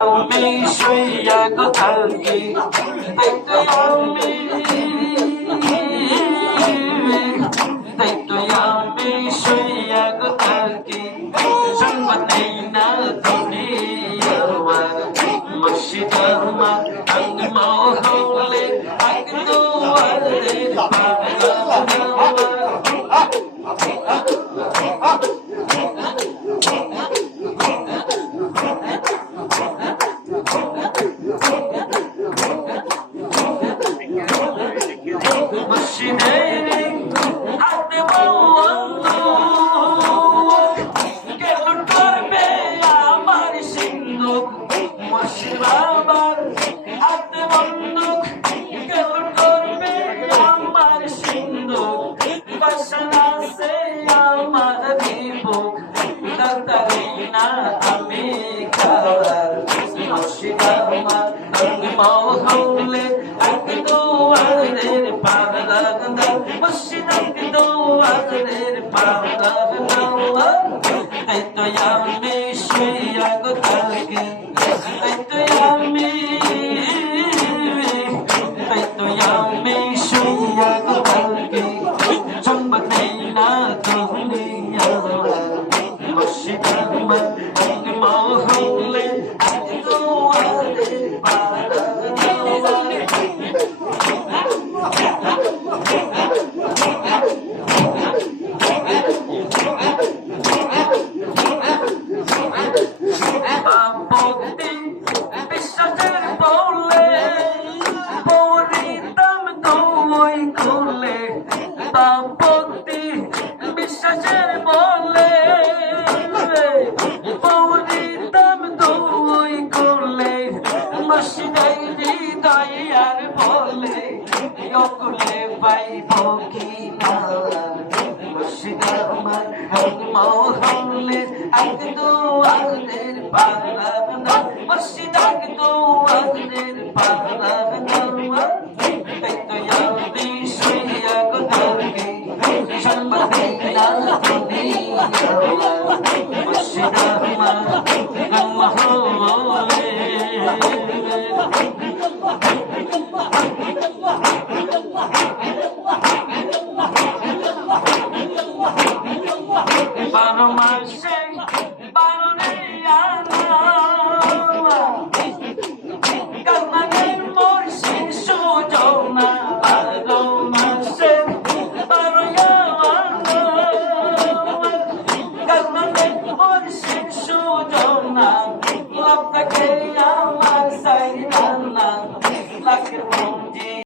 আমি শুইয়া থাকি দেখতে আমি শুইয়া থাকি সংবাদ নেই না তুমি আমার মসজিদ আমার আমি মহলে মহলে একদোয়াদের পাগলা মসজিদ একদোয়াদের পাগলা তাই তো আমি শুইয়া থাকি তাই তো আমি শুইয়া থাকি সংবাদ নেই না তুমি মসজিদ আমার মহলে একদোয়াদের পাগলা বাপতি বিশ্বাসের বলে পৌরিতাম দুই করলে মসজিদে হৃদয় আর বলে অকুলে পাইব কি না মসজিদ আমার মহলে এক দুয়াদের পাগলা মসজিদ এক দুয়াদের পাগলা Like it.